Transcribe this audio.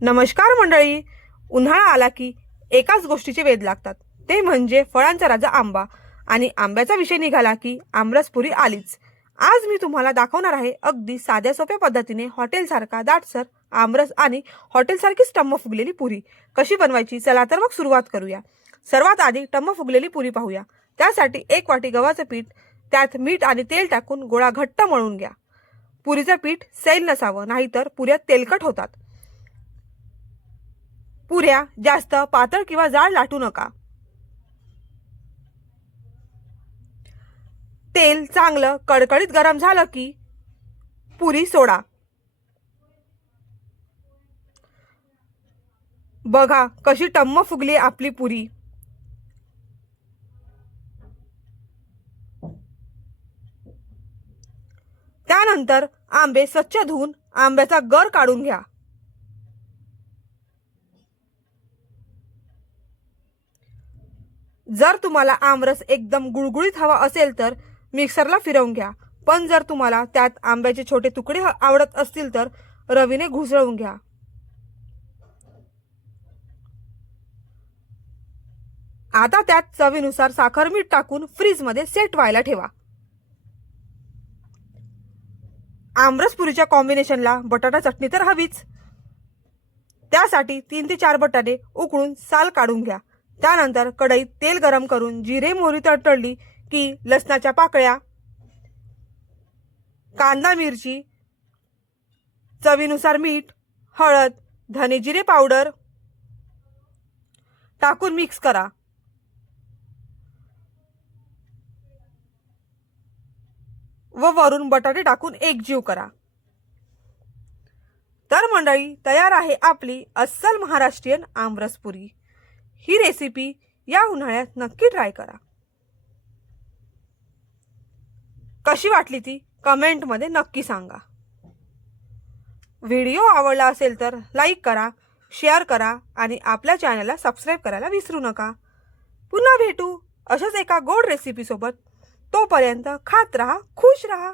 नमस्कार मंडळी. उन्हाळा आला की एकाच गोष्टीचे वेध लागतात, ते म्हणजे फळांचा राजा आंबा. आणि आंब्याचा विषय निघाला की आमरसपुरी आलीच. आज मी तुम्हाला दाखवणार आहे अगदी साध्या सोप्या पद्धतीने हॉटेलसारखा दाटसर आमरस आणि हॉटेलसारखीच टम्म फुगलेली पुरी कशी बनवायची. चला तर मग सुरुवात करूया. सर्वात आधी टम्म फुगलेली पुरी पाहूया. त्यासाठी 1 वाटी गव्हाचं पीठ, त्यात मीठ आणि तेल टाकून गोळा घट्ट मळून घ्या. पुरीचं पीठ सैल नसावं, नाहीतर पुऱ्या तेलकट होतात. पुऱ्या जास्त पातळ किंवा जाड लाटू नका. तेल चांगलं कडकडीत गरम झालं की पुरी सोडा. बघा कशी टम्म फुगली आपली पुरी. त्यानंतर आंबे स्वच्छ धुवून आंब्याचा गर काढून घ्या. जर तुम्हाला आमरस एकदम गुळगुळीत हवा असेल तर मिक्सरला फिरवून घ्या. पण जर तुम्हाला त्यात आंब्याचे छोटे तुकडे आवडत असतील तर रवीने घुसळून घ्या. आता त्यात चवीनुसार साखर मीठ टाकून फ्रीजमध्ये सेट व्हायला ठेवा. आमरस पुरीच्या कॉम्बिनेशनला बटाटा चटणी तर हवीच. त्यासाठी 3 ते 4 बटाटे उकळून साल काढून घ्या. त्यानंतर कढईत तेल गरम करून जिरे मोहरी तडतडली की लसणाच्या पाकळ्या, कांदा मिरची, चवीनुसार मीठ, हळद, धने जिरे पावडर टाकून मिक्स करा. व वरून बटाटे टाकून एकजीव करा. तर मंडळी, तयार आहे आपली अस्सल महाराष्ट्रीयन आमरस पुरी. ही रेसिपी या उन्हाळ्यात नक्की ट्राय करा. कशी वाटली ती कमेंटमध्ये नक्की सांगा. व्हिडिओ आवडला असेल तर लाईक करा, शेअर करा आणि आपल्या चॅनलला सबस्क्राईब करायला विसरू नका. पुन्हा भेटू अशाच एका गोड रेसिपीसोबत. तोपर्यंत खात रहा, खुश रहा.